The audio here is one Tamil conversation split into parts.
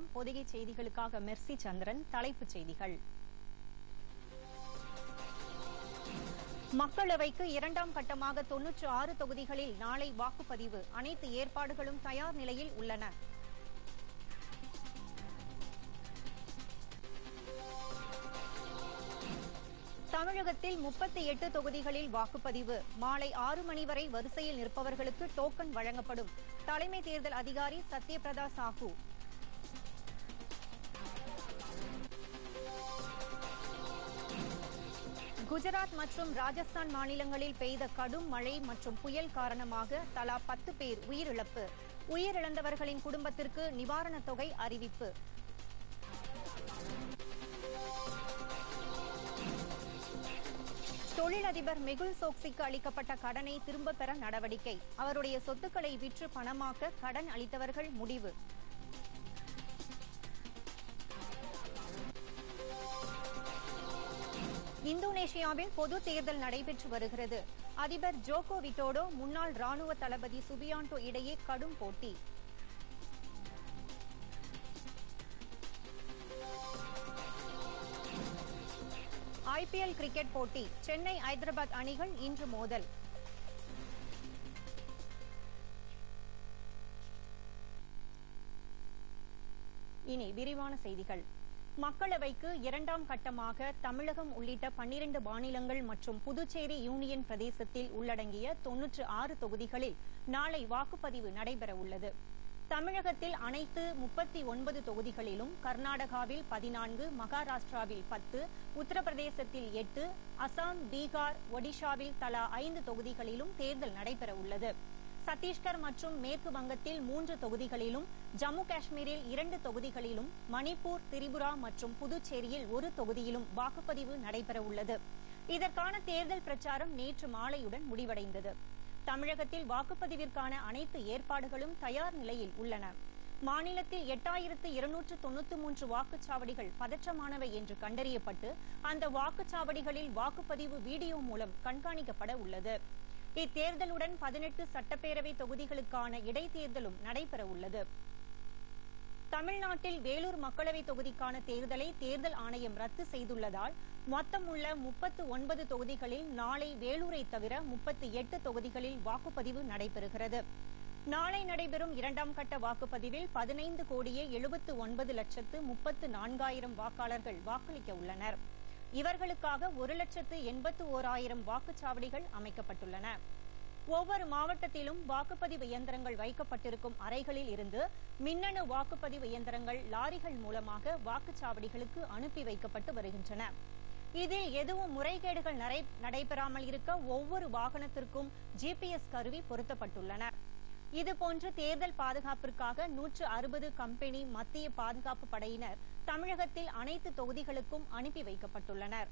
வணக்கம். பொதிகை செய்திகளுக்காக மெர்சி சந்திரன் தலைப்புச் செய்திகள். மக்களவைக்கு இரண்டாம் கட்டமாக தொன்னூற்று ஆறு தொகுதிகளில் நாளை வாக்குப்பதிவு. அனைத்து ஏற்பாடுகளும் தயார் நிலையில் உள்ளன. தமிழகத்தில் முப்பத்தி எட்டு தொகுதிகளில் வாக்குப்பதிவு. மாலை ஆறு மணி வரை வரிசையில் நிற்பவர்களுக்கு டோக்கன் வழங்கப்படும். தலைமை தேர்தல் அதிகாரி சத்யபிரதா சாஹூ குஜராத் மற்றும் ராஜஸ்தான் மாநிலங்களில் பெய்த கடும் மழை மற்றும் புயல் காரணமாக தலா பத்து பேர் உயிரிழப்பு. உயிரிழந்தவர்களின் குடும்பத்திற்கு நிவாரணத் தொகை அறிவிப்பு. தொழிலதிபர் மெகுல் சோக்சிக்கு அளிக்கப்பட்ட கடனை திரும்பப் பெற நடவடிக்கை. அவருடைய சொத்துக்களை விற்று பணமாக்க கடன் அளித்தவர்கள் முடிவு. இந்தோனேஷியாவில் பொது தேர்தல் நடைபெற்று வருகிறது. அதிபர் ஜோகோ விட்டோடோ முன்னாள் ராணுவ தளபதி சுபியாண்டோ இடையே கடும் போட்டி. ஐபிஎல் கிரிக்கெட் போட்டி சென்னை ஐதராபாத் அணிகள் இன்று மோதல். இனி விரிவான செய்திகள். மக்களவைக்கு இரண்டாம் கட்டமாக தமிழகம் உள்ளிட்ட பன்னிரண்டு மாநிலங்கள் மற்றும் புதுச்சேரி யூனியன் பிரதேசத்தில் உள்ளடங்கிய தொன்னூற்று ஆறு தொகுதிகளில் நாளை வாக்குப்பதிவு நடைபெறவுள்ளது. தமிழகத்தில் அனைத்து முப்பத்தி ஒன்பது தொகுதிகளிலும் கர்நாடகாவில் பதினான்கு மகாராஷ்டிராவில் பத்து உத்தரப்பிரதேசத்தில் எட்டு அசாம் பீகார் ஒடிஷாவில் தலா ஐந்து தொகுதிகளிலும் தேர்தல் நடைபெற உள்ளது சத்தீஸ்கர் மற்றும் மேற்கு வங்கத்தில் மூன்று தொகுதிகளிலும் ஜம்மு காஷ்மீரில் இரண்டு தொகுதிகளிலும் மணிப்பூர் திரிபுரா மற்றும் புதுச்சேரியில் ஒரு தொகுதியிலும் வாக்குப்பதிவு நடைபெற உள்ளது இதற்கான தேர்தல் பிரச்சாரம் நேற்று மாலையுடன் முடிவடைந்தது. தமிழகத்தில் வாக்குப்பதிவிற்கான அனைத்து ஏற்பாடுகளும் தயார் நிலையில் உள்ளன. மாநிலத்தில் எட்டாயிரத்து இருநூற்று தொன்னூத்தி மூன்று வாக்குச்சாவடிகள் பதற்றமானவை என்று கண்டறியப்பட்டு அந்த வாக்குச்சாவடிகளில் வாக்குப்பதிவு வீடியோ மூலம் கண்காணிக்கப்பட உள்ளது. இத்தேர்தலுடன் பதினெட்டு சட்டப்பேரவை தொகுதிகளுக்கான இடைத்தேர்தலும் நடைபெற உள்ளது தமிழ்நாட்டில் வேலூர் மக்களவை தொகுதிக்கான தேர்தலை தேர்தல் ஆணையம் ரத்து செய்துள்ளதால் மொத்தம் உள்ள முப்பத்து ஒன்பது தொகுதிகளில் நாளை வேலூரை தவிர முப்பத்தி எட்டு தொகுதிகளில் வாக்குப்பதிவு நடைபெறுகிறது. நாளை நடைபெறும் இரண்டாம் கட்ட வாக்குப்பதிவில் பதினைந்து கோடியே எழுபத்து ஒன்பது லட்சத்து முப்பத்து நான்காயிரம் வாக்காளர்கள் வாக்களிக்க உள்ளனர். இவர்களுக்காக ஒரு லட்சத்து எண்பத்து ஓராயிரம் வாக்குச்சாவடிகள் அமைக்கப்பட்டுள்ளன. ஒவ்வொரு மாவட்டத்திலும் வாக்குப்பதிவு இயந்திரங்கள் வைக்கப்பட்டிருக்கும் அறைகளில் இருந்து மின்னணு வாக்குப்பதிவு இயந்திரங்கள் லாரிகள் மூலமாக வாக்குச்சாவடிகளுக்கு அனுப்பி வைக்கப்பட்டு வருகின்றன. இதில் எதுவும் முறைகேடுகள் நடைபெறாமல் இருக்க ஒவ்வொரு வாகனத்திற்கும் ஜிபிஎஸ் கருவி பொருத்தப்பட்டுள்ளன. இதுபோன்று தேர்தல் பாதுகாப்பிற்காக நூற்று அறுபது கம்பெனி மத்திய பாதுகாப்பு படையினர் தமிழகத்தில் அனைத்து தொகுதிகளுக்கும் அனுப்பி வைக்கப்பட்டுள்ளனர்.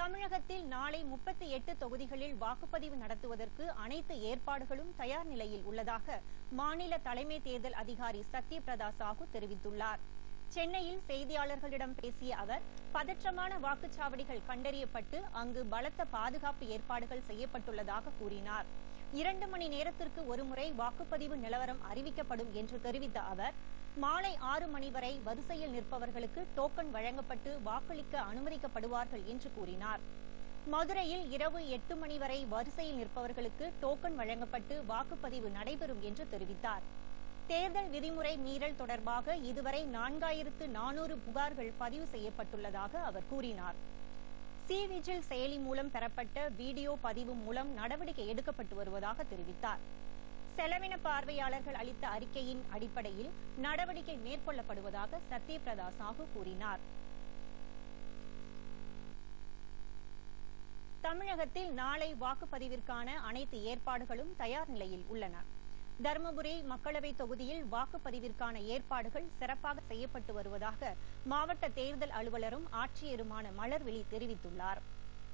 தமிழகத்தில் நாளை முப்பத்தி எட்டு தொகுதிகளில் வாக்குப்பதிவு நடத்துவதற்கு அனைத்து ஏற்பாடுகளும் தயார் நிலையில் உள்ளதாக மாநில தலைமை தேர்தல் அதிகாரி சத்யபிரதா சாஹூ தெரிவித்துள்ளார். சென்னையில் செய்தியாளர்களிடம் பேசிய அவர் பதற்றமான வாக்குச்சாவடிகள் கண்டறியப்பட்டு அங்கு பலத்த பாதுகாப்பு ஏற்பாடுகள் செய்யப்பட்டுள்ளதாக கூறினார். இரண்டு மணி நேரத்திற்கு ஒருமுறை வாக்குப்பதிவு நிலவரம் அறிவிக்கப்படும் என்று தெரிவித்த அவர் மாலை ஆறு மணி வரை வரிசையில் நிற்பவர்களுக்கு டோக்கன் வழங்கப்பட்டு வாக்களிக்க அனுமதிக்கப்படுவார்கள் என்று கூறினார். மதுரையில் இரவு எட்டு மணி வரை வரிசையில் நிற்பவர்களுக்கு டோக்கன் வழங்கப்பட்டு வாக்குப்பதிவு நடைபெறும் என்று தெரிவித்தார். தேர்தல் விதிமுறை மீறல் தொடர்பாக இதுவரை நான்காயிரத்து நானூறு புகார்கள் பதிவு செய்யப்பட்டுள்ளதாக அவர் கூறினார். சி. விஜில் செயலி மூலம் பெறப்பட்ட வீடியோ பதிவு மூலம் நடவடிக்கை எடுக்கப்பட்டு வருவதாக தெரிவித்தார். செலவின பார்வையாளர்கள் அளித்த அறிக்கையின் அடிப்படையில் நடவடிக்கை மேற்கொள்ளப்படுவதாக சத்யபிரதா சாஹூ கூறினார். தமிழகத்தில் நாளை வாக்குப்பதிவிற்கான அனைத்து ஏற்பாடுகளும் தயார் நிலையில் உள்ளன. தருமபுரி மக்களவை தொகுதியில் வாக்குப்பதிவிற்கான ஏற்பாடுகள் சிறப்பாக செய்யப்பட்டு வருவதாக மாவட்ட தேர்தல் அலுவலரும் ஆட்சியருமான மலர்விழி தெரிவித்துள்ளார்.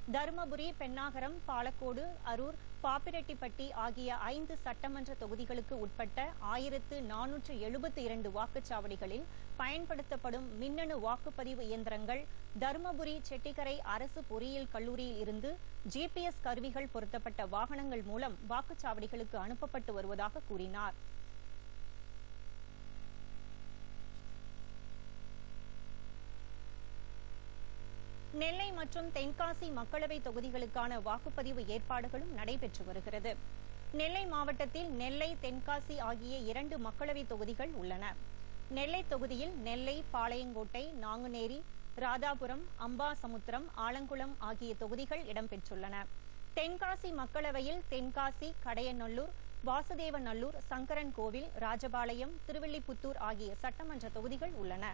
தருமபுரி பெண்ணாகரம் பாலக்கோடு அரூர் பாப்பிரெட்டிப்பட்டி ஆகிய ஐந்து சட்டமன்ற தொகுதிகளுக்கு உட்பட்ட ஆயிரத்து நானூற்று எழுபத்தி இரண்டு வாக்குச்சாவடிகளில் பயன்படுத்தப்படும் மின்னணு வாக்குப்பதிவு இயந்திரங்கள் தருமபுரி செட்டிக்கரை அரசு பொறியியல் கல்லூரியில் இருந்து ஜிபிஎஸ் கருவிகள் பொருத்தப்பட்ட வாகனங்கள் மூலம் வாக்குச்சாவடிகளுக்கு அனுப்பப்பட்டு வருவதாக கூறினார். நெல்லை மற்றும் தென்காசி மக்களவை தொகுதிகளுக்கான வாக்குப்பதிவு ஏற்பாடுகளும் நடைபெற்று வருகிறது. நெல்லை மாவட்டத்தில் நெல்லை தென்காசி ஆகிய இரண்டு மக்களவை தொகுதிகள் உள்ளன. நெல்லை தொகுதியில் நெல்லை பாளையங்கோட்டை நாங்குநேரி ராதாபுரம் அம்பாசமுத்திரம் ஆலங்குளம் ஆகிய தொகுதிகள் இடம்பெற்றுள்ளன. தென்காசி மக்களவையில் தென்காசி கடையநல்லூர் வாசுதேவநல்லூர் சங்கரன் கோவில் ராஜபாளையம் திருவில்லிபுத்தூர் ஆகிய சட்டமன்ற தொகுதிகள் உள்ளன.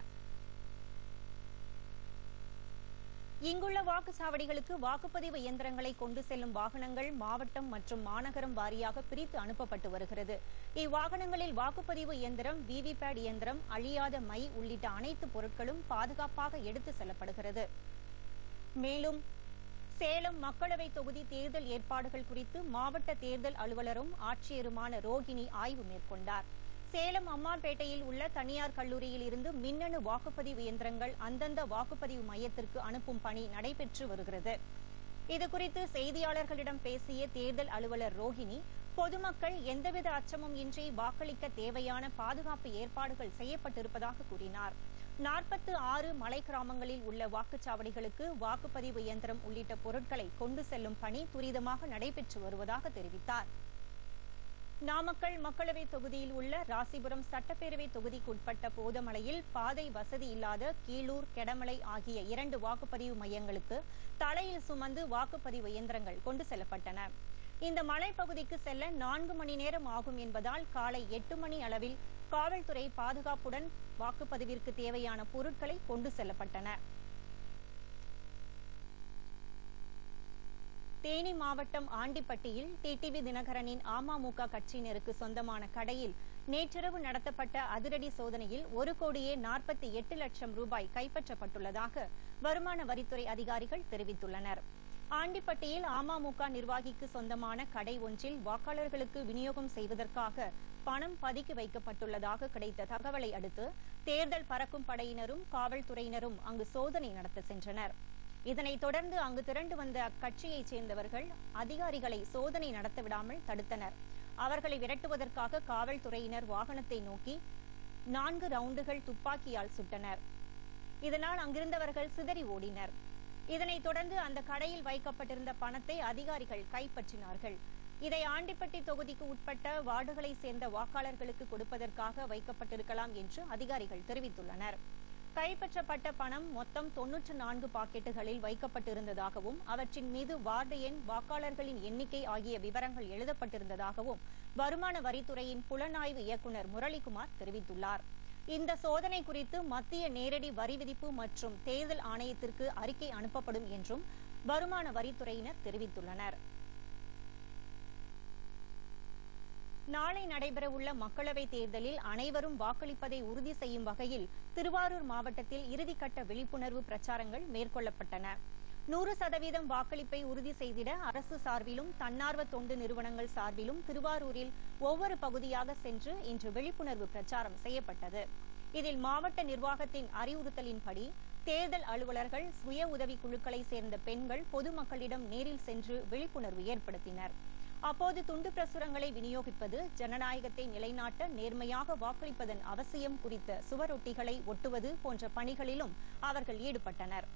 இங்குள்ள வாக்குச்சாவடிகளுக்கு வாக்குப்பதிவு இயந்திரங்களை கொண்டு செல்லும் வாகனங்கள் மாவட்டம் மற்றும் மாநகரம் வாரியாக பிரித்து அனுப்பப்பட்டு வருகிறது. இவ்வாகனங்களில் வாக்குப்பதிவு இயந்திரம் விவிபேட் இயந்திரம் அழியாத மை உள்ளிட்ட அனைத்து பொருட்களும் பாதுகாப்பாக எடுத்து செல்லப்படுகிறது. மேலும் சேலம் மக்களவை தொகுதி தேர்தல் ஏற்பாடுகள் குறித்து மாவட்ட தேர்தல் அலுவலரும் ஆட்சியருமான ரோகிணி ஆய்வு மேற்கொண்டார். சேலம் அம்மான்பேட்டையில் உள்ள தனியார் கல்லூரியில் இருந்து மின்னணு வாக்குப்பதிவு இயந்திரங்கள் அந்தந்த வாக்குப்பதிவு மையத்திற்கு அனுப்பும் பணி நடைபெற்று வருகிறது. இதுகுறித்து செய்தியாளர்களிடம் பேசிய தேர்தல் அலுவலர் ரோஹிணி பொதுமக்கள் எந்தவித அச்சமும் இன்றி வாக்களிக்க தேவையான பாதுகாப்பு ஏற்பாடுகள் செய்யப்பட்டிருப்பதாக கூறினார். நாற்பத்து ஆறு மலை கிராமங்களில் உள்ள வாக்குச்சாவடிகளுக்கு வாக்குப்பதிவு இயந்திரம் உள்ளிட்ட பொருட்களை கொண்டு செல்லும் பணி துரிதமாக நடைபெற்று வருவதாக தெரிவித்தார். நாமக்கல் மக்களவை தொகுதியில் உள்ள ராசிபுரம் சட்டப்பேரவை தொகுதிக்குட்பட்ட போதமலையில் பாதை வசதி இல்லாத கீழூர் கெடமலை ஆகிய இரண்டு வாக்குப்பதிவு மையங்களுக்கு தலையில் சுமந்து வாக்குப்பதிவு இயந்திரங்கள் கொண்டு செல்லப்பட்டன. இந்த மலைப்பகுதிக்கு செல்ல நான்கு மணி நேரம் ஆகும் என்பதால் காலை எட்டு மணி அளவில் காவல்துறை பாதுகாப்புடன் வாக்குப்பதிவிற்கு தேவையான பொருட்களை கொண்டு செல்லப்பட்டன. தேனி மாவட்டம் ஆண்டிப்பட்டியில் டிடிவி தினகரனின் அமமுக கட்சியினருக்கு சொந்தமான கடையில் நேற்றிரவு நடத்தப்பட்ட அதிரடி சோதனையில் ஒரு கோடியே நாற்பத்தி எட்டு லட்சம் ரூபாய் கைப்பற்றப்பட்டுள்ளதாக வருமான வரித்துறை அதிகாரிகள் தெரிவித்துள்ளனர். ஆண்டிப்பட்டியில் அமமுக நிர்வாகிக்கு சொந்தமான கடை ஒன்றில் வாக்காளர்களுக்கு விநியோகம் செய்வதற்காக பணம் பதுக்கி வைக்கப்பட்டுள்ளதாக கிடைத்த தகவலை அடுத்து தேர்தல் பறக்கும் படையினரும் காவல்துறையினரும் அங்கு சோதனை நடத்த சென்றனர். இதனைத் தொடர்ந்து அங்கு திரண்டு வந்த அக்கட்சியைச் சேர்ந்தவர்கள் அதிகாரிகளை சோதனை நடத்த விடாமல் தடுத்தனர். அவர்களை விரட்டுவதற்காக காவல்துறையினர் வாகனத்தை நோக்கி நான்கு ரவுண்டுகள் துப்பாக்கியால் சுட்டனர். இதனால் அங்கிருந்தவர்கள் சிதறி ஓடினர். இதனைத் தொடர்ந்து அந்த கடையில் வைக்கப்பட்டிருந்த பணத்தை அதிகாரிகள் கைப்பற்றினார்கள். இதை ஆண்டிப்பட்டி தொகுதிக்கு உட்பட்ட வார்டுகளை சேர்ந்த வாக்காளர்களுக்கு கொடுப்பதற்காக வைக்கப்பட்டிருக்கலாம் என்று அதிகாரிகள் தெரிவித்துள்ளனர். கைப்பற்றப்பட்ட பணம் மொத்தம் தொன்னூற்று நான்கு பாக்கெட்டுகளில் வைக்கப்பட்டிருந்ததாகவும் அவற்றின் மீது வார்டு எண் வாக்காளர்களின் எண்ணிக்கை ஆகிய விவரங்கள் எழுதப்பட்டிருந்ததாகவும் வருமான வரித்துறையின் புலனாய்வு இயக்குநர் முரளிகுமார் தெரிவித்துள்ளார். இந்த சோதனை குறித்து மத்திய நேரடி வரி விதிப்பு மற்றும் தேர்தல் ஆணையத்திற்கு அறிக்கை அனுப்பப்படும் என்றும் வருமான வரித்துறையினர் தெரிவித்துள்ளனர். நாளை நடைபெறவுள்ள மக்களவைத் தேர்தலில் அனைவரும் வாக்களிப்பதை உறுதி செய்யும் வகையில் திருவாரூர் மாவட்டத்தில் இறுதிக்கட்ட விழிப்புணர்வு பிரச்சாரங்கள் மேற்கொள்ளப்பட்டன. நூறு சதவீதம் வாக்களிப்பை உறுதி செய்திட அரசு சார்பிலும் தன்னார்வ தொண்டு நிறுவனங்கள் சார்பிலும் திருவாரூரில் ஒவ்வொரு பகுதியாக சென்று இன்று விழிப்புணர்வு பிரச்சாரம் செய்யப்பட்டது. இதில் மாவட்ட நிர்வாகத்தின் அறிவுறுத்தலின்படி தேர்தல் அலுவலர்கள் சுய உதவி குழுக்களை சேர்ந்த பெண்கள் பொதுமக்களிடம் நேரில் சென்று விழிப்புணர்வு ஏற்படுத்தினர். அப்போது துண்டு பிரசுரங்களை விநியோகிப்பது ஜனநாயகத்தை நிலைநாட்ட நேர்மையாக வாக்களிப்பதன் அவசியம் குறித்த சுவரொட்டிகளை ஒட்டுவது போன்ற பணிகளிலும் அவர்கள் ஈடுபட்டனர்.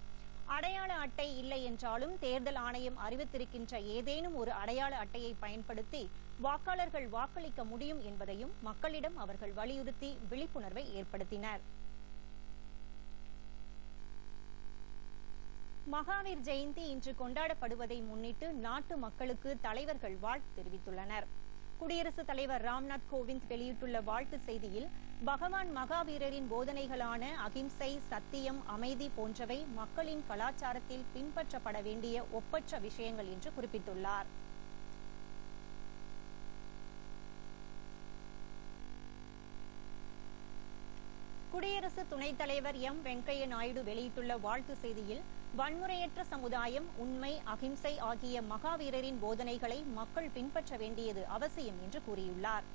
அடையாள அட்டை இல்லை என்றாலும் தேர்தல் ஆணையம் அறிவித்திருக்கின்ற ஏதேனும் ஒரு அடையாள அட்டையை பயன்படுத்தி வாக்காளர்கள் வாக்களிக்க முடியும் என்பதையும் மக்களிடம் அவர்கள் வலியுறுத்தி விழிப்புணர்வை ஏற்படுத்தினர். மகாவீர் ஜெயந்தி இன்று கொண்டாடப்படுவதை முன்னிட்டு நாட்டு மக்களுக்கு தலைவர்கள் வாழ்த்து தெரிவித்துள்ளனர். குடியரசுத் தலைவர் ராம்நாத் கோவிந்த் வெளியிட்டுள்ள வாழ்த்து செய்தியில் பகவான் மகாவீரரின் போதனைகளான அகிம்சை சத்தியம் அமைதி போன்றவை மக்களின் கலாச்சாரத்தில் பின்பற்றப்பட வேண்டிய ஒப்பற்ற விஷயங்கள் என்று குறிப்பிட்டுள்ளார். குடியரசு துணைத் தலைவர் எம். வெங்கையா நாயுடு வெளியிட்டுள்ள வாழ்த்து செய்தியில் வன்முறையற்ற சமுதாயம் உண்மை அகிம்சை ஆகிய மகாவீரரின் போதனைகளை மக்கள் பின்பற்ற வேண்டியது அவசியம் என்று கூறியுள்ளார்.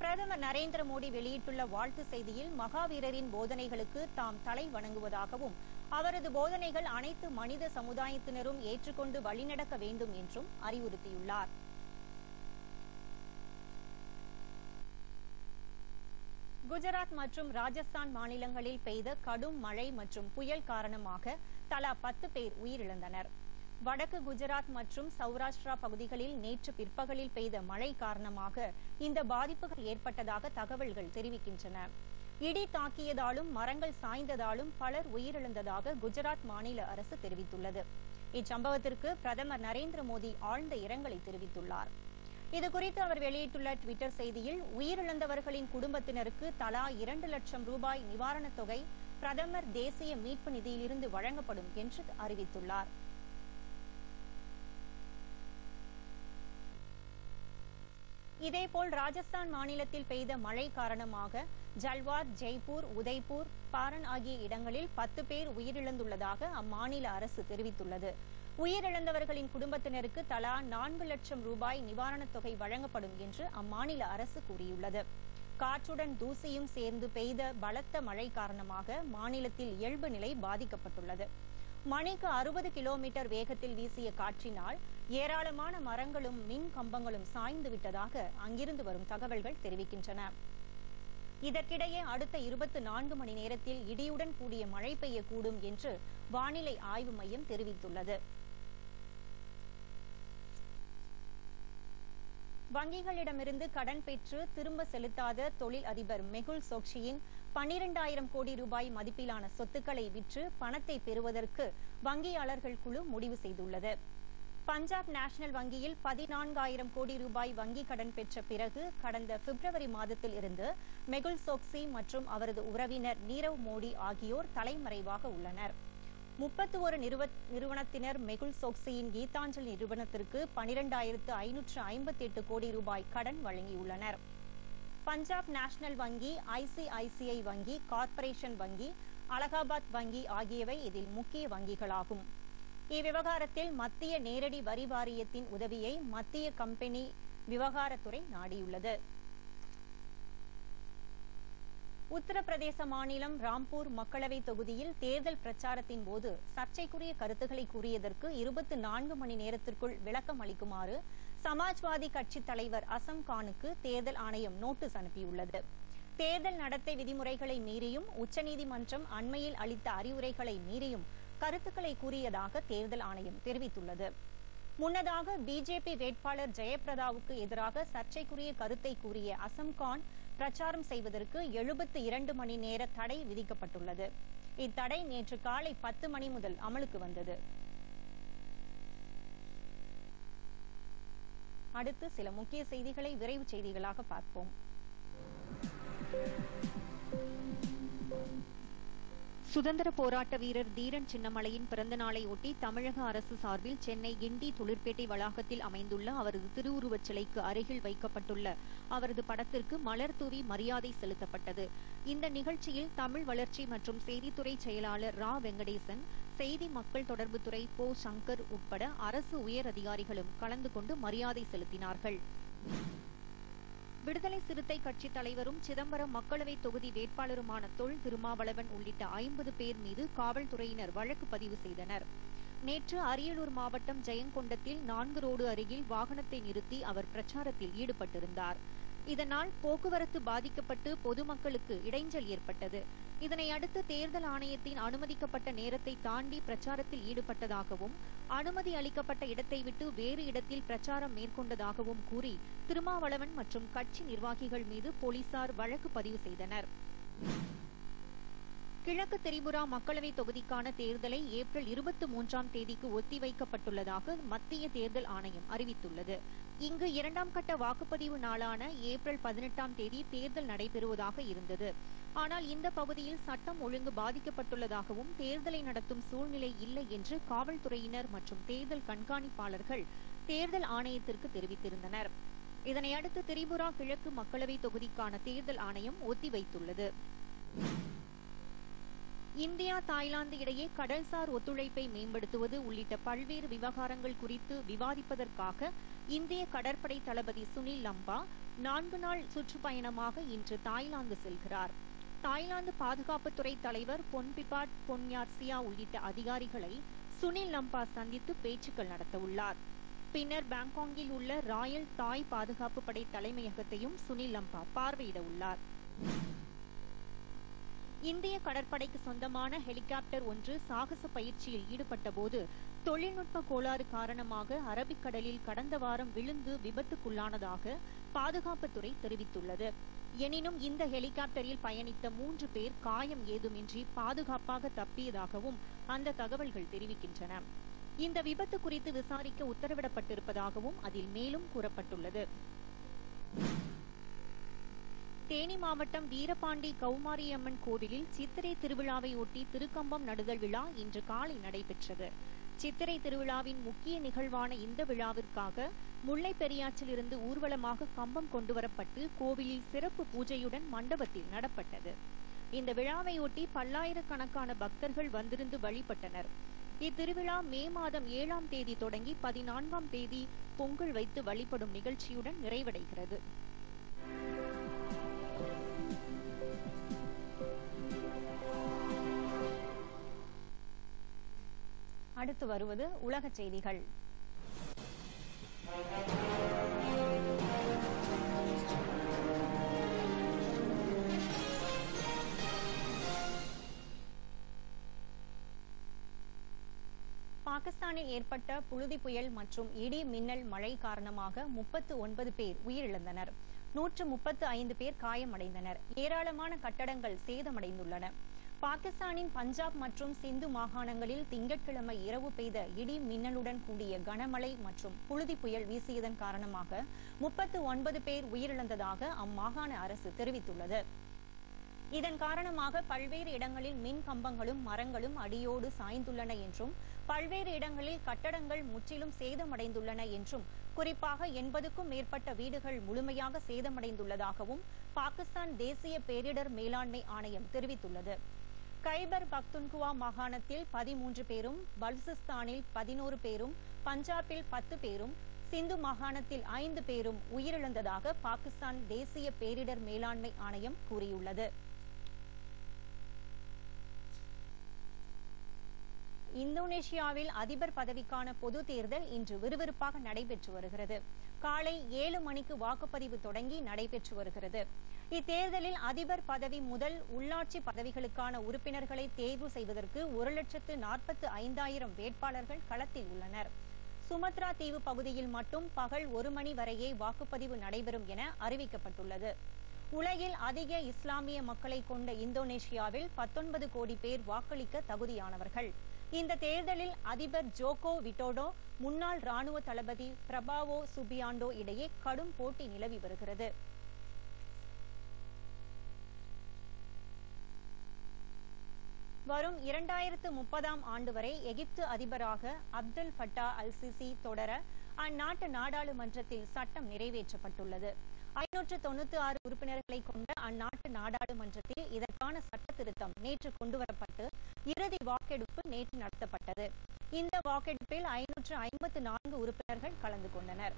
பிரதமர் நரேந்திர மோடி வெளியிட்டுள்ள வாழ்த்து செய்தியில் மகாவீரரின் போதனைகளுக்கு தாம் தலை வணங்குவதாகவும் அவரது போதனைகள் அனைத்து மனித சமுதாயத்தினரும் ஏற்றுக்கொண்டு வழிநடக்க வேண்டும் என்றும் அறிவுறுத்தியுள்ளார். குஜராத் மற்றும் ராஜஸ்தான் மாநிலங்களில் பெய்த கடும் மழை மற்றும் புயல் காரணமாக தலா பத்து பேர் உயிரிழந்தனர். வடக்கு குஜராத் மற்றும் சௌராஷ்டிரா பகுதிகளில் நேற்று பிற்பகலில் பெய்த மழை காரணமாக இந்த பாதிப்புகள் ஏற்பட்டதாக தகவல்கள் தெரிவிக்கின்றன. இடி தாக்கியதாலும் மரங்கள் சாய்ந்ததாலும் பலர் உயிரிழந்ததாக குஜராத் மாநில அரசு தெரிவித்துள்ளது. இச்சம்பவத்திற்கு பிரதமர் நரேந்திர மோடி ஆழ்ந்த இரங்கலை தெரிவித்துள்ளார். இதுகுறித்து அவர் வெளியிட்டுள்ள டுவிட்டர் செய்தியில் உயிரிழந்தவர்களின் குடும்பத்தினருக்கு தலா இரண்டு லட்சம் ரூபாய் நிவாரணத் தொகை பிரதமர் தேசிய மீட்பு நிதியிலிருந்து வழங்கப்படும் என்று அறிவித்துள்ளார். இதேபோல் ராஜஸ்தான் மாநிலத்தில் பெய்த மழை காரணமாக ஜல்வார் ஜெய்ப்பூர் உதய்பூர் பாரன் ஆகிய இடங்களில் பத்து பேர் உயிரிழந்துள்ளதாக அம்மாநில அரசு தெரிவித்துள்ளது. உயிரிழந்தவர்களின் குடும்பத்தினருக்கு தலா நான்கு லட்சம் ரூபாய் நிவாரணத் தொகை வழங்கப்படும் என்று அம்மாநில அரசு கூறியுள்ளது. காற்றுடன் தூசியும் சேர்ந்து பெய்த பலத்த மழை காரணமாக மாநிலத்தில் இயல்பு நிலை பாதிக்கப்பட்டுள்ளது. மணிக்கு அறுபது கிலோமீட்டர் வேகத்தில் வீசிய காற்றினால் ஏராளமான மரங்களும் மின் கம்பங்களும் சாய்ந்து விட்டதாக அங்கிருந்து வரும் தகவல்கள் தெரிவிக்கின்றன. இதற்கிடையே அடுத்த இருபத்தி நான்கு மணி நேரத்தில் இடியுடன் கூடிய மழை பெய்யக்கூடும் என்று வானிலை ஆய்வு மையம் தெரிவித்துள்ளது. வங்கிகளிடமிருந்து கடன் பெற்று திரும்ப செலுத்தாத தொழில் அதிபர் மெகுல் சோக்ஷியின் பன்னிரண்டாயிரம் கோடி ரூபாய் மதிப்பிலான சொத்துக்களை விற்று பணத்தை பெறுவதற்கு வங்கியாளர்கள் குழு முடிவு செய்துள்ளது. பஞ்சாப் நேஷனல் வங்கியில் பதினான்காயிரம் கோடி ரூபாய் வங்கி கடன் பெற்ற பிறகு கடந்த பிப்ரவரி மாதத்தில் இருந்து மெகுல் சோக்சி மற்றும் அவரது உறவினர் நீரவ் மோடி ஆகியோர் தலைமறைவாக உள்ளனர். முப்பத்தி ஒரு நிறுவனத்தினர் மெகுல் சோக்சியின் கீதாஞ்சலி நிறுவனத்திற்கு பனிரெண்டாயிரத்து ஐநூற்று ஐம்பத்தி எட்டு கோடி ரூபாய் கடன் வழங்கியுள்ளனர். பஞ்சாப் நேஷனல் வங்கி ஐசிஐசிஐ வங்கி கார்ப்பரேஷன் வங்கி அலகாபாத் வங்கி ஆகியவை இதில் முக்கிய வங்கிகளாகும். இவ்விவகாரத்தில் மத்திய நேரடி வரி வாரியத்தின் உதவியை மத்திய கம்பெனி விவகாரத்துறை நாடியுள்ளது. உத்தரப்பிரதேச மாநிலம் ராம்பூர் மக்களவை தொகுதியில் தேர்தல் பிரச்சாரத்தின் போது சர்ச்சைக்குரிய கருத்துக்களை கூறியதற்கு இருபத்தி நான்கு மணி நேரத்திற்குள் விளக்கம் அளிக்குமாறு சமாஜ்வாதி கட்சி தலைவர் அசம் கானுக்கு தேர்தல் ஆணையம் நோட்டீஸ் அனுப்பியுள்ளது. தேர்தல் நடத்தை விதிமுறைகளை மீறியும் உச்சநீதிமன்றம் அண்மையில் அளித்த அறிவுரைகளை மீறியும் கருத்துக்களை கூறியதாக தேர்தல் ஆணையம் தெரிவித்துள்ளது. முன்னதாக பிஜேபி வேட்பாளர் ஜெயபிரதாவுக்கு எதிராக சர்ச்சைக்குரிய கருத்தை கூறிய அசம்கான் பிரச்சாரம் செய்வதற்கு எழுபத்தி இரண்டு மணி நேர தடை விதிக்கப்பட்டுள்ளது. இத்தடை நேற்று காலை பத்து மணி முதல் அமலுக்கு வந்தது. அடுத்து சில முக்கிய செய்திகளை விரைவு செய்திகளாக பார்ப்போம். சுதந்திர போராட்ட வீரர் தீரன் சின்னமலையின் பிறந்த தமிழக அரசு சார்பில் சென்னை கிண்டி தொழிற்பேட்டை வளாகத்தில் அமைந்துள்ள அவரது திருவுருவச் சிலைக்கு அருகில் வைக்கப்பட்டுள்ள அவரது படத்திற்கு மலர் தூவி மரியாதை செலுத்தப்பட்டது. இந்த நிகழ்ச்சியில் தமிழ் வளர்ச்சி மற்றும் செய்தித்துறை செயலாளர் ரா வெங்கடேசன் செய்தி மக்கள் தொடர்புத்துறை போ சங்கர் உட்பட அரசு உயர் அதிகாரிகளும் கலந்து கொண்டு மரியாதை செலுத்தினார்கள். விடுதலை சிறுத்தை கட்சி தலைவரும் சிதம்பரம் மக்களவை தொகுதி வேட்பாளருமான தொல் திருமாவளவன் உள்ளிட்ட ஐம்பது பேர் மீது காவல்துறையினர் வழக்கு பதிவு செய்தனர். நேற்று அரியலூர் மாவட்டம் ஜெயங்கொண்டத்தில் நான்கு ரோடு அருகில் வாகனத்தை நிறுத்தி அவர் பிரச்சாரத்தில் ஈடுபட்டிருந்தார். இதனால் போக்குவரத்து பாதிக்கப்பட்டு பொதுமக்களுக்கு இடைஞ்சல் ஏற்பட்டது. இதனை அடுத்து தேர்தல் ஆணையத்தின் அனுமதிக்கப்பட்ட நேரத்தை தாண்டி பிரச்சாரத்தில் ஈடுபட்டதாகவும் அனுமதி அளிக்கப்பட்ட இடத்தை விட்டு வேறு இடத்தில் பிரச்சாரம் மேற்கொண்டதாகவும் கூறி திருமாவளவன் மற்றும் கட்சி நிர்வாகிகள் மீது போலீசார் வழக்கு பதிவு செய்தனர். கிழக்கு திரிபுரா மக்களவை தொகுதிக்கான தேர்தலை ஏப்ரல் இருபத்தி மூன்றாம் தேதிக்கு ஒத்திவைக்கப்பட்டுள்ளதாக மத்திய தேர்தல் ஆணையம் அறிவித்துள்ளது. இங்கு இரண்டாம் கட்ட வாக்குப்பதிவு நாளான ஏப்ரல் பதினெட்டாம் தேதி தேர்தல் நடைபெறுவதாக இருந்தது. ஆனால் இந்த பகுதியில் சட்டம் ஒழுங்கு பாதிக்கப்பட்டுள்ளதாகவும் தேர்தலை நடத்தும் சூழ்நிலை இல்லை என்று காவல்துறையினர் மற்றும் தேர்தல் கண்காணிப்பாளர்கள் தேர்தல் ஆணையத்திற்கு தெரிவித்திருந்தனர். இதனையடுத்து திரிபுரா கிழக்கு மக்களவை தொகுதிக்கான தேர்தல் ஆணையம் ஒத்திவைத்துள்ளது. இந்தியா தாய்லாந்து இடையே கடல்சார் ஒத்துழைப்பை மேம்படுத்துவது உள்ளிட்ட பல்வேறு விவகாரங்கள் குறித்து விவாதிப்பதற்காக இந்திய கடற்படை தளபதி சுனில் லம்பா நான்கு நாள் சுற்றுப்பயணமாக இன்று தாய்லாந்து செல்கிறார். தாய்லாந்து பாதுகாப்புத்துறை தலைவர் பொன்பிபாட் பொன்யார்சியா உள்ளிட்ட அதிகாரிகளை சுனில் லம்பா சந்தித்து பேச்சுக்கள் நடத்தவுள்ளார். பின்னர் பாங்காங்கில் உள்ள ராயல் தாய் பாதுகாப்பு படை தலைமையகத்தையும் சுனில் லம்பா பார்வையிட உள்ளார் இந்திய கடற்படைக்கு சொந்தமான ஹெலிகாப்டர் ஒன்று சாகச பயிற்சியில் ஈடுபட்டபோது தொழில்நுட்ப கோளாறு காரணமாக அரபிக்கடலில் கடந்த வாரம் விழுந்து விபத்துக்குள்ளானதாக பாதுகாப்புத்துறை தெரிவித்துள்ளது. எனினும் இந்த ஹெலிகாப்டரில் பயணித்த மூன்று பேர் காயம் ஏதுமின்றி பாதுகாப்பாக தப்பியதாகவும் அந்த தகவல்கள் தெரிவிக்கின்றன. இந்த விபத்து குறித்து விசாரிக்க உத்தரவிடப்பட்டிருப்பதாகவும் அதில் மேலும் கூறப்பட்டுள்ளது. தேனி மாவட்டம் வீரபாண்டி கௌமாரியம்மன் கோவிலில் சித்திரை திருவிழாவை ஒட்டி திருக்கம்பம் நடுதல் விழா இன்று காலை நடைபெற்றது. சித்திரை திருவிழாவின் முக்கிய நிகழ்வான இந்த விழாவிற்காக முல்லை பெரியாற்றிலிருந்து ஊர்வலமாக கம்பம் கொண்டுவரப்பட்டு கோவிலில் சிறப்பு பூஜையுடன் மண்டபத்தில் நடப்பட்டது. இந்த விழாவையொட்டி பல்லாயிரக்கணக்கான பக்தர்கள் வந்திருந்து வழிபட்டனர். இத்திருவிழா மே மாதம் ஏழாம் தேதி தொடங்கி பதினான்காம் தேதி பொங்கல் வைத்து வழிபடும் நிகழ்ச்சியுடன் நிறைவடைகிறது. அடுத்து வருவது உலக செய்திகள். பாகிஸ்தானில் ஏற்பட்ட புழுதி புயல் மற்றும் இடி மின்னல் மழை காரணமாக முப்பத்து ஒன்பது பேர் உயிரிழந்தனர். நூற்று முப்பத்து ஐந்து பேர் காயமடைந்தனர். ஏராளமான கட்டடங்கள் சேதமடைந்துள்ளன. பாகிஸ்தானின் பஞ்சாப் மற்றும் சிந்து மாகாணங்களில் திங்கட்கிழமை இரவு பெய்த இடி மின்னலுடன் கூடிய கனமழை மற்றும் புழுதி புயல் வீசியதன் காரணமாக முப்பத்து ஒன்பது பேர் உயிரிழந்ததாக அம்மாகாண அரசு தெரிவித்துள்ளது. இதன் காரணமாக பல்வேறு இடங்களில் மின் கம்பங்களும் மரங்களும் அடியோடு சாய்ந்துள்ளன என்றும் பல்வேறு இடங்களில் கட்டடங்கள் முற்றிலும் சேதமடைந்துள்ளன என்றும் குறிப்பாக எண்பதுக்கும் மேற்பட்ட வீடுகள் முழுமையாக சேதமடைந்துள்ளதாகவும் பாகிஸ்தான் தேசிய பேரிடர் மேலாண்மை ஆணையம் தெரிவித்துள்ளது. கைபர் பக்துன்குவா மாகாணத்தில் பதிமூன்று பேரும் பல்சிஸ்தானில் பதினோரு பேரும் பஞ்சாபில் பத்து பேரும் சிந்து மாகாணத்தில் ஐந்து பேரும் உயிரிழந்ததாக பாகிஸ்தான் தேசிய பேரிடர் மேலாண்மை ஆணையம் கூறியுள்ளது. இந்தோனேஷியாவில் அதிபர் பதவிக்கான பொது தேர்தல் இன்று விறுவிறுப்பாக நடைபெற்று வருகிறது. காலை ஏழு மணிக்கு வாக்குப்பதிவு தொடங்கி நடைபெற்று வருகிறது. இத்தேர்தலில் அதிபர் பதவி முதல் உள்ளாட்சி பதவிகளுக்கான உறுப்பினர்களை தேர்வு செய்வதற்கு ஒரு லட்சத்து நாற்பத்து ஐந்தாயிரம் வேட்பாளர்கள் களத்தில் உள்ளனர். சுமத்ரா தீவு பகுதியில் மட்டும் பகல் ஒரு மணி வரையே வாக்குப்பதிவு நடைபெறும் என அறிவிக்கப்பட்டுள்ளது. உலகில் அதிக இஸ்லாமிய மக்களை கொண்ட இந்தோனேஷியாவில் பத்தொன்பது கோடி பேர் வாக்களிக்க தகுதியானவர்கள். இந்த தேர்தலில் அதிபர் ஜோகோ விட்டோடோ முன்னாள் ராணுவ தளபதி பிரபாவோ சுபியாண்டோ இடையே கடும் போட்டி நிலவி வருகிறது. வரும் இரண்டாயிரத்து முப்பதாம் ஆண்டு வரை எகிப்து அதிபராக அப்துல் ஃபட்டா அல் சிசி தொடர அந்நாட்டு நாடாளுமன்றத்தில் சட்டம் நிறைவேற்றப்பட்டுள்ளது. ஐநூற்று தொண்ணூத்தி ஆறு உறுப்பினர்களை கொண்ட அந்நாட்டு நாடாளுமன்றத்தில் இதற்கான சட்ட திருத்தம் நேற்று கொண்டுவரப்பட்டு இறுதி வாக்கெடுப்பு நேற்று நடத்தப்பட்டது. இந்த வாக்கெடுப்பில் ஐநூற்று ஐம்பத்து நான்கு உறுப்பினர்கள் கலந்து கொண்டனர்.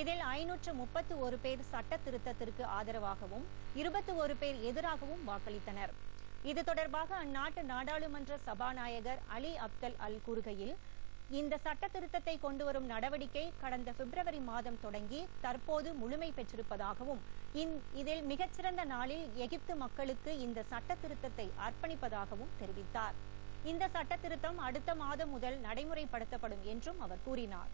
இதில் ஐநூற்று முப்பத்து ஒரு பேர் சட்ட திருத்தத்திற்கு ஆதரவாகவும் இருபத்தி ஒரு பேர் எதிராகவும் வாக்களித்தனர். இது தொடர்பாக அந்நாட்டு நாடாளுமன்ற சபாநாயகர் அலி அப்தல் அல் கூறுகையில் இந்த சட்ட திருத்தத்தை கொண்டுவரும் நடவடிக்கை கடந்த பிப்ரவரி மாதம் தொடங்கி தற்போது முழுமை பெற்றிருப்பதாகவும் இதில் மிகச்சிறந்த நாளில் எகிப்து மக்களுக்கு இந்த சட்ட திருத்தத்தை அர்ப்பணிப்பதாகவும் தெரிவித்தார். இந்த சட்ட திருத்தம் அடுத்த மாதம் முதல் நடைமுறைப்படுத்தப்படும் என்றும் அவர் கூறினார்.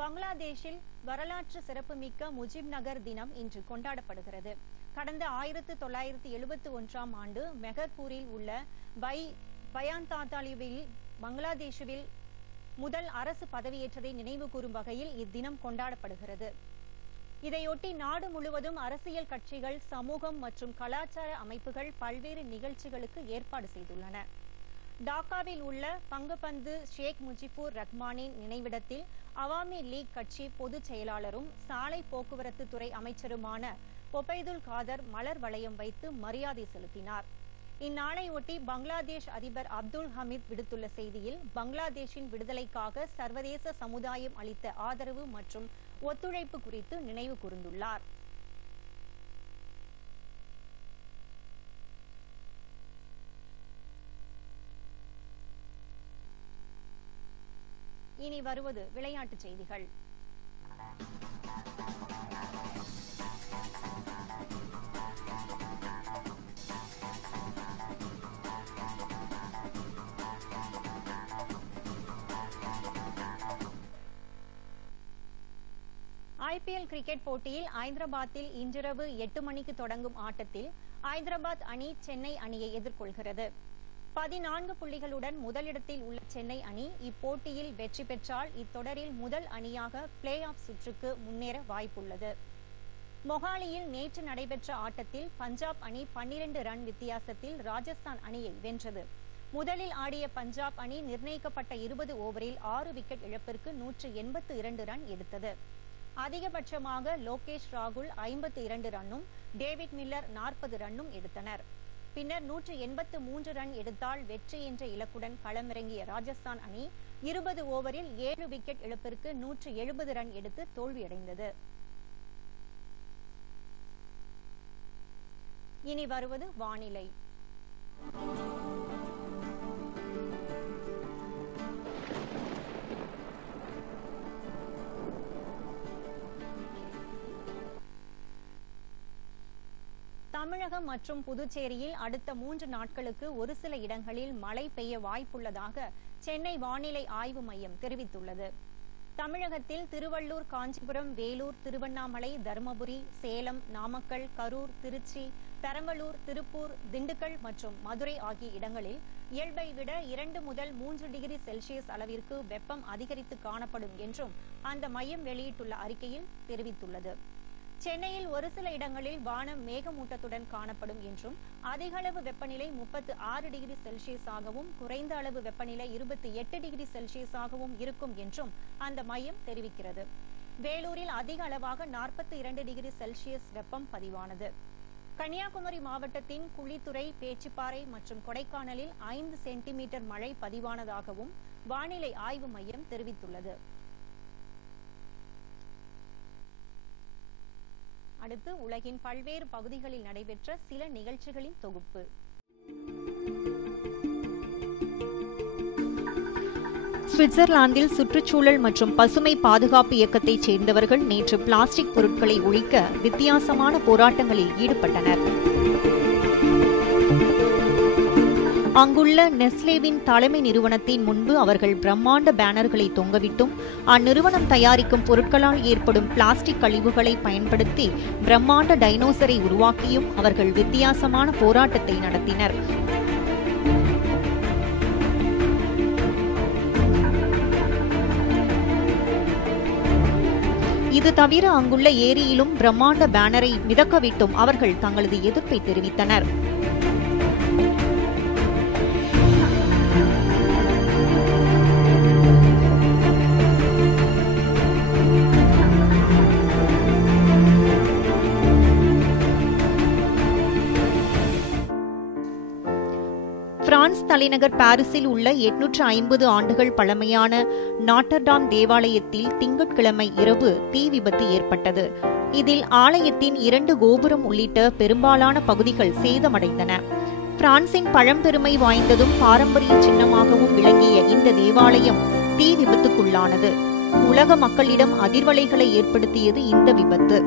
பங்களாதேஷில் வரலாற்று சிறப்புமிக்க முஜிப் நகர் தினம் இன்று கொண்டாடப்படுகிறது. கடந்த ஆயிரத்து தொள்ளாயிரத்து எழுபத்தி ஒன்றாம் ஆண்டு மெஹர்பூரில் உள்ள பை பயாந்தாத்தாலிவில் பங்களாதேஷில் முதல் அரசு பதவியேற்றதை நினைவு கூறும் வகையில் இத்தினம் கொண்டாடப்படுகிறது. இதையொட்டி நாடு முழுவதும் அரசியல் கட்சிகள் சமூகம் மற்றும் கலாச்சார அமைப்புகள் பல்வேறு நிகழ்ச்சிகளுக்கு ஏற்பாடு செய்துள்ளன. டாக்காவில் உள்ள பங்குபந்து ஷேக் முஜிபூர் ரஹ்மானின் நினைவிடத்தில் அவாமி லீக் கட்சி பொதுச் செயலாளரும் சாலை போக்குவரத்து துறை அமைச்சருமான பொபைதுல் காதர் மலர் வளையம் வைத்து மரியாதை செலுத்தினார். இந்நாளையொட்டி பங்களாதேஷ் அதிபர் அப்துல் ஹமீத் விடுத்துள்ள செய்தியில் பங்களாதேஷின் விடுதலைக்காக சர்வதேச சமுதாயம் அளித்த ஆதரவு மற்றும் ஒத்துழைப்பு குறித்து நினைவு கூர்ந்துள்ளாா் இனி வருவது விளையாட்டுச் செய்திகள். ஐபிஎல் கிரிக்கெட் போட்டியில் ஐதராபாத்தில் இன்றிரவு எட்டு மணிக்கு தொடங்கும் ஆட்டத்தில் ஐதராபாத் அணி சென்னை அணியை எதிர்கொள்கிறது. பதினான்கு புள்ளிகளுடன் முதலிடத்தில் உள்ள சென்னை அணி இப்போட்டியில் வெற்றி பெற்றால் இத்தொடரில் முதல் அணியாக பிளே ஆஃப் சுற்றுக்கு முன்னேற வாய்ப்புள்ளது. மொஹாலியில் நேற்று நடைபெற்ற ஆட்டத்தில் பஞ்சாப் அணி பன்னிரண்டு ரன் வித்தியாசத்தில் ராஜஸ்தான் அணியை வென்றது. முதலில் ஆடிய பஞ்சாப் அணி நிர்ணயிக்கப்பட்ட இருபது ஓவரில் ஆறு விக்கெட் இழப்பிற்கு நூற்று எண்பத்து இரண்டு ரன் எடுத்தது. அதிகபட்சமாக லோகேஷ் ராகுல் ஐம்பத்து இரண்டு ரன்னும் டேவிட் மில்லர் நாற்பது ரன்னும் எடுத்தனர். பின்னர் நூற்று எண்பத்து மூன்று ரன் எடுத்தால் வெற்றி என்ற இலக்குடன் களமிறங்கிய ராஜஸ்தான் அணி இருபது ஓவரில் ஏழு விக்கெட் இழப்பிற்கு நூற்று எழுபது ரன் எடுத்து தோல்வியடைந்தது. இனி வருவது வானிலை. தமிழகம் மற்றும் புதுச்சேரியில் அடுத்த மூன்று நாட்களுக்கு ஒரு சில இடங்களில் மழை பெய்ய வாய்ப்புள்ளதாக சென்னை வானிலை ஆய்வு மையம் தெரிவித்துள்ளது. தமிழகத்தில் திருவள்ளூர் காஞ்சிபுரம் வேலூர் திருவண்ணாமலை தருமபுரி சேலம் நாமக்கல் கரூர் திருச்சி பெரம்பலூர் திருப்பூர் திண்டுக்கல் மற்றும் மதுரை ஆகிய இடங்களில் இயல்பை விட இரண்டு முதல் மூன்று டிகிரி செல்சியஸ் அளவிற்கு வெப்பம் அதிகரித்து காணப்படும் என்றும் அந்த மையம் வெளியிட்டுள்ள அறிக்கையில் தெரிவித்துள்ளது. சென்னையில் ஒரு சில இடங்களில் வானம் மேகமூட்டத்துடன் காணப்படும் என்றும் அதிக அளவு வெப்பநிலை முப்பத்து ஆறு டிகிரி செல்சியஸாகவும் குறைந்த அளவு வெப்பநிலை இருபத்தி எட்டு டிகிரி செல்சியஸாகவும் இருக்கும் என்றும் அந்த மையம் தெரிவிக்கிறது. வேலூரில் அதிக அளவாக நாற்பத்தி இரண்டு டிகிரி செல்சியஸ் வெப்பம் பதிவானது. கன்னியாகுமரி மாவட்டத்தின் குழித்துறை பேச்சுப்பாறை மற்றும் கொடைக்கானலில் ஐந்து சென்டிமீட்டர் மழை பதிவானதாகவும் வானிலை ஆய்வு மையம் தெரிவித்துள்ளது. அடுத்து உலகின் பல்வேறு பகுதிகளில் நடைபெற்ற சில நிகழ்ச்சிகளின் தொகுப்பு. சுவிட்சர்லாந்தில் சுற்றுச்சூழல் மற்றும் பசுமை பாதுகாப்பு இயக்கத்தைச் சேர்ந்தவர்கள் நேற்று பிளாஸ்டிக் பொருட்களை ஒழிக்க வித்தியாசமான போராட்டங்களில் ஈடுபட்டனர். அங்குள்ள நெஸ்லேவின் தலைமை நிறுவனத்தின் முன்பு அவர்கள் பிரம்மாண்ட பேனர்களை தொங்கவிட்டும் அந்நிறுவனம் தயாரிக்கும் பொருட்களால் ஏற்படும் பிளாஸ்டிக் கழிவுகளை பயன்படுத்தி பிரம்மாண்ட டைனோசரை உருவாக்கியும் அவர்கள் வித்தியாசமான போராட்டத்தை நடத்தினர். இது தவிர அங்குள்ள ஏரியிலும் பிரம்மாண்ட பேனரை மிதக்கவிட்டும் அவர்கள் தங்களது எதிர்ப்பை தெரிவித்தனர். தலைநகர் பாரிஸில் உள்ள எட்நூற்று ஐம்பது ஆண்டுகள் பழமையான நாட்டர்டாம் தேவாலயத்தில் திங்கட்கிழமை இரவு தீ விபத்து ஏற்பட்டது. இதில் ஆலயத்தின் இரண்டு கோபுரம் உள்ளிட்ட பெரும்பாலான பகுதிகள் சேதமடைந்தன. பிரான்சின் பழம்பெருமை வாய்ந்ததும் பாரம்பரிய சின்னமாகவும் விளங்கிய இந்த தேவாலயம் தீ விபத்துக்குள்ளானது. உலக மக்களிடம் அதிர்வலைகளை ஏற்படுத்தியது இந்த விபத்து.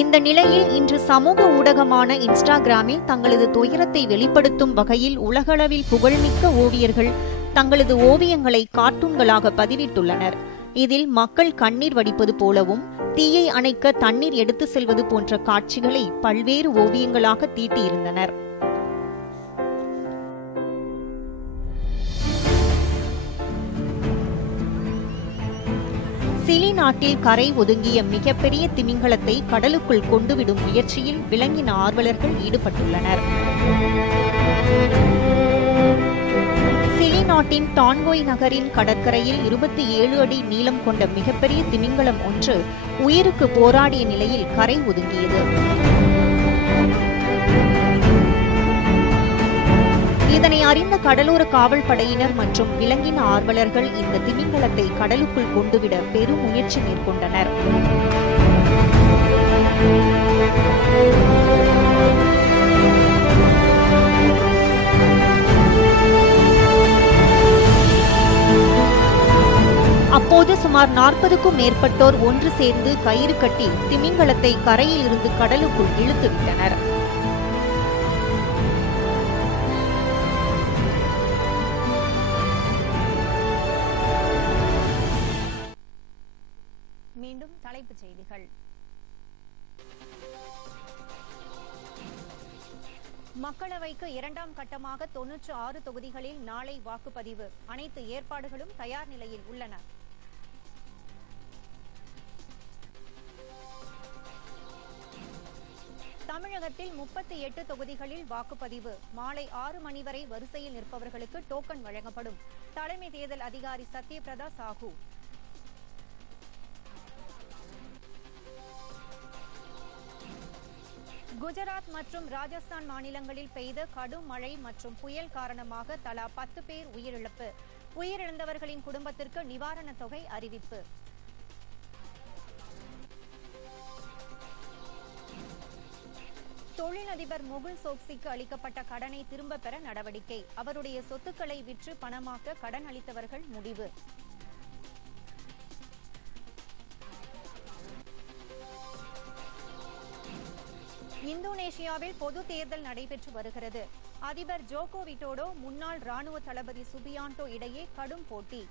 இந்த நிலையில் இன்று சமூக ஊடகமான இன்ஸ்டாகிராமில் தங்களது துயரத்தை வெளிப்படுத்தும் வகையில் உலகளவில் புகழ்மிக்க ஓவியர்கள் தங்களது ஓவியங்களை கார்ட்டூன்களாக பதிவிட்டுள்ளனர். இதில் மக்கள் கண்ணீர் வடிப்பது போலவும் தீயை அணைக்க தண்ணீர் எடுத்து செல்வது போன்ற காட்சிகளை பல்வேறு ஓவியங்களாக தீட்டியிருந்தனர். சிலி நாட்டில் கரை ஒதுங்கிய மிகப்பெரிய திமிங்கலத்தை கடலுக்குள் கொண்டுவிடும் முயற்சியில் விலங்கின ஆர்வலர்கள் ஈடுபட்டுள்ளனர். சிலி நாட்டின் டான்கோய் நகரின் கடற்கரையில் இருபத்தி ஏழு அடி நீளம் கொண்ட மிகப்பெரிய திமிங்கலம் ஒன்று உயிருக்கு போராடிய நிலையில் கரை ஒதுங்கியது. இதனை அறிந்த கடலோர காவல்படையினர் மற்றும் விலங்கின ஆர்வலர்கள் இந்த திமிங்கலத்தை கடலுக்குள் கொண்டுவிட பெரும் முயற்சி மேற்கொண்டனர். அப்போது சுமார் நாற்பதுக்கும் மேற்பட்டோர் ஒன்று சேர்ந்து கயிறு கட்டி திமிங்கலத்தை கரையில் இருந்து கடலுக்குள் இழுத்துவிட்டனர். மக்களவைக்கு இரண்டாம் கட்டமாக தொன்னூற்று ஆறு தொகுதிகளில் நாளை வாக்குப்பதிவு. அனைத்து ஏற்பாடுகளும் தயார் நிலையில் உள்ளன. தமிழகத்தில் முப்பத்தி எட்டு தொகுதிகளில் வாக்குப்பதிவு. மாலை ஆறு மணி வரை வரிசையில் நிற்பவர்களுக்கு டோக்கன் வழங்கப்படும். தலைமை தேர்தல் அதிகாரி சத்யபிரதா சாஹூ. குஜராத் மற்றும் ராஜஸ்தான் மாநிலங்களில் பெய்த கடும் மழை மற்றும் புயல் காரணமாக தலா பத்து பேர் உயிரிழப்பு. உயிரிழந்தவர்களின் குடும்பத்திற்கு நிவாரணத் தொகை அறிவிப்பு. தொழிலதிபர் முகுல் சோக்சிக்கு அளிக்கப்பட்ட கடனை திரும்பப் பெற நடவடிக்கை. அவருடைய சொத்துக்களை விற்று பணமாக்க கடன் அளித்தவர்கள் முடிவு. இந்தோனேஷியாவில் பொது தேர்தல் நடைபெற்று வருகிறது. அதிபர் ஜோகோ விட்டோடோ முன்னாள் ராணுவ தளபதி சுபியாண்டோ இடையே கடும் போட்டி.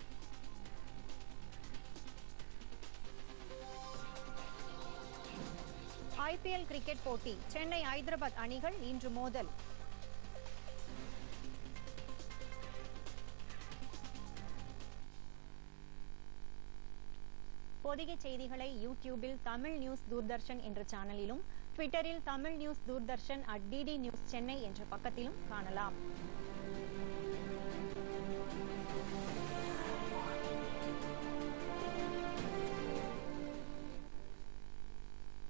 ஐபிஎல் கிரிக்கெட் போட்டி சென்னை ஐதராபாத் அணிகள் இன்று மோதல். பொதிகை செய்திகளை யூடியூபில் தமிழ் நியூஸ் தூர்தர்ஷன் என்ற சேனலிலும் ட்விட்டரில் Tamil news Doordarshan at DD news Chennai என்ற பக்கத்திலும் காணலாம்.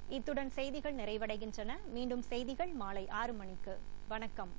இத்துடன் செய்திகள் நிறைவடைகின்றன. மீண்டும் செய்திகள் மாலை ஆறு மணிக்கு. வணக்கம்.